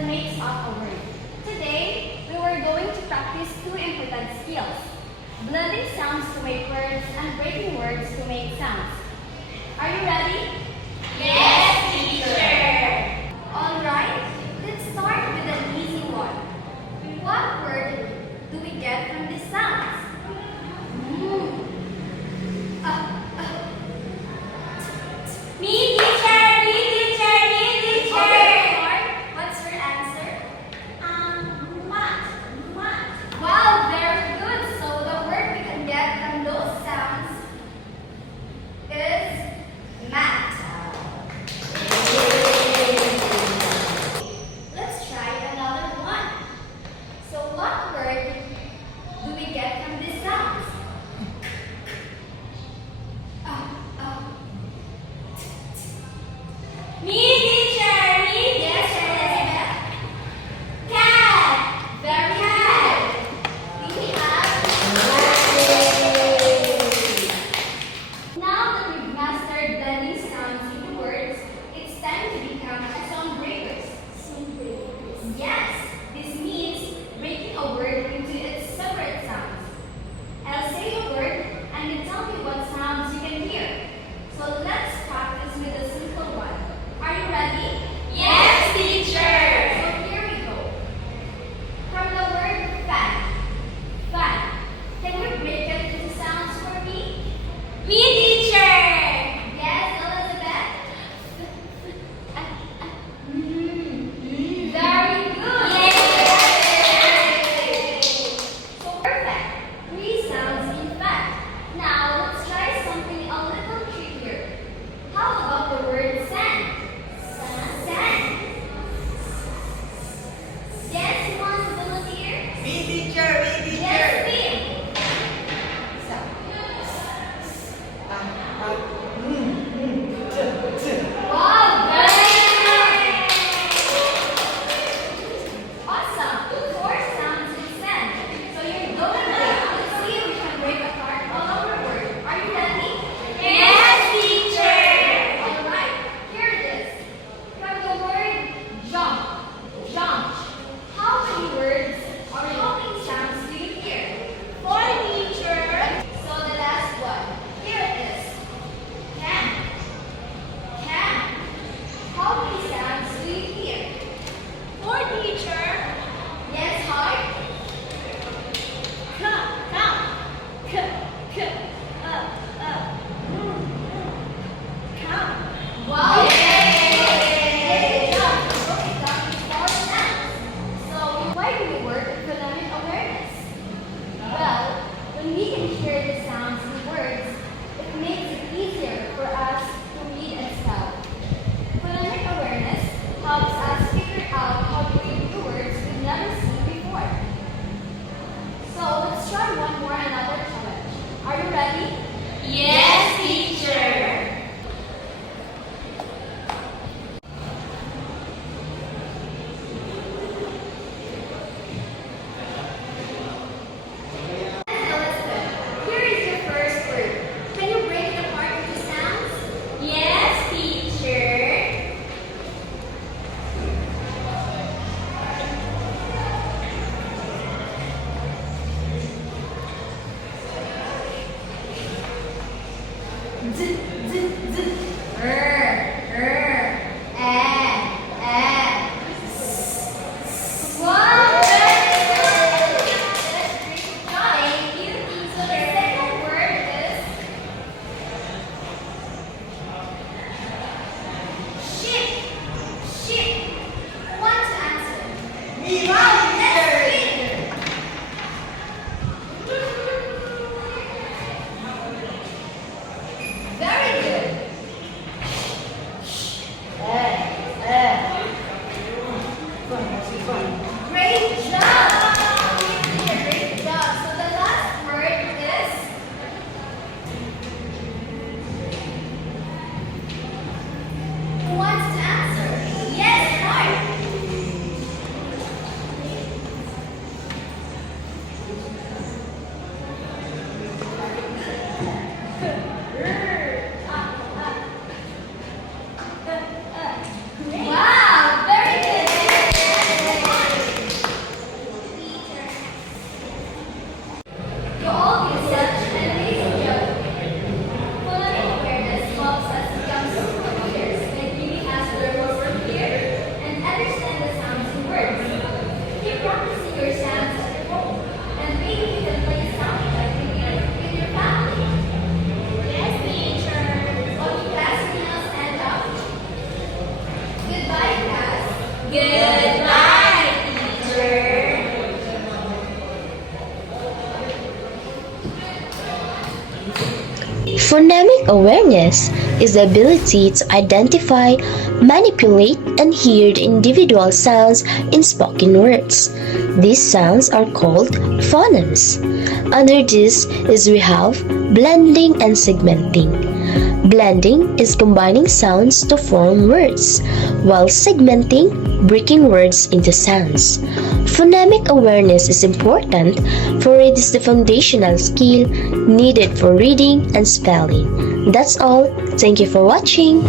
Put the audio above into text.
that makes up a word. Today, we were going to practice two important skills: blending sounds to make words and breaking words to make sounds. Are you ready? Yes, teacher! Alright, let's start with an easy one. What word do we get from these sounds? Me, teacher! Me, teacher! Me, teacher! Okay, Mark, what's your answer? Mat. Wow, very good. So the word we can get from those sounds is mat. Let's try another one. So what word do we get from these sounds? Me, teacher! Me, Yes, teacher! Elizabeth. Cat! Very Cat! good. We have. Now that we've mastered blending sounds into words, it's time to become a sound breakers. Yes, this means breaking a word into its separate sounds. I'll say a word and you tell me what sounds you can hear. So let's practice with a simple one. Are you ready? Yes, teacher! So here we go. From the word fan. Fan. Can you break it into sounds for me? Me, teacher! Yes, Elizabeth. Very good. Yay! So perfect. 3 sounds in fact. Now let's try something a little trickier. How about the word sand? Sand. Yes, who wants to volunteer? Me, teacher! Me, teacher! Yes, me. Wow, very good. Awesome. 4 sounds in sand. So you're going great. Let's see if we can break apart all our word. Are you ready? Yes, teacher! Alright, here it is. From the word jump. Jump. How many words or how many sounds do you hear? 4, teacher! So the last one. Here it is. Can. Can. How many sounds do you hear? 4, teacher! Yes, heart. Come. Come. Wow. Yay! Good job. You broke it down into 4 sounds. So why do we work with phonemic awareness? Well, when we can hear the sounds in words, it makes it easier for us to read and spell. Phonemic awareness helps us figure out how to read new words we've never seen before. So let's try one more another challenge. Are you ready? Yes, teacher! Elizabeth, here is your first word. Can you break it apart into sounds? Yes, teacher! Phonemic awareness is the ability to identify, manipulate, and hear the individual sounds in spoken words. These sounds are called phonemes. Under this is we have blending and segmenting. Blending is combining sounds to form words, while segmenting breaking words into sounds. Phonemic awareness is important for it is the foundational skill needed for reading and spelling. That's all. Thank you for watching.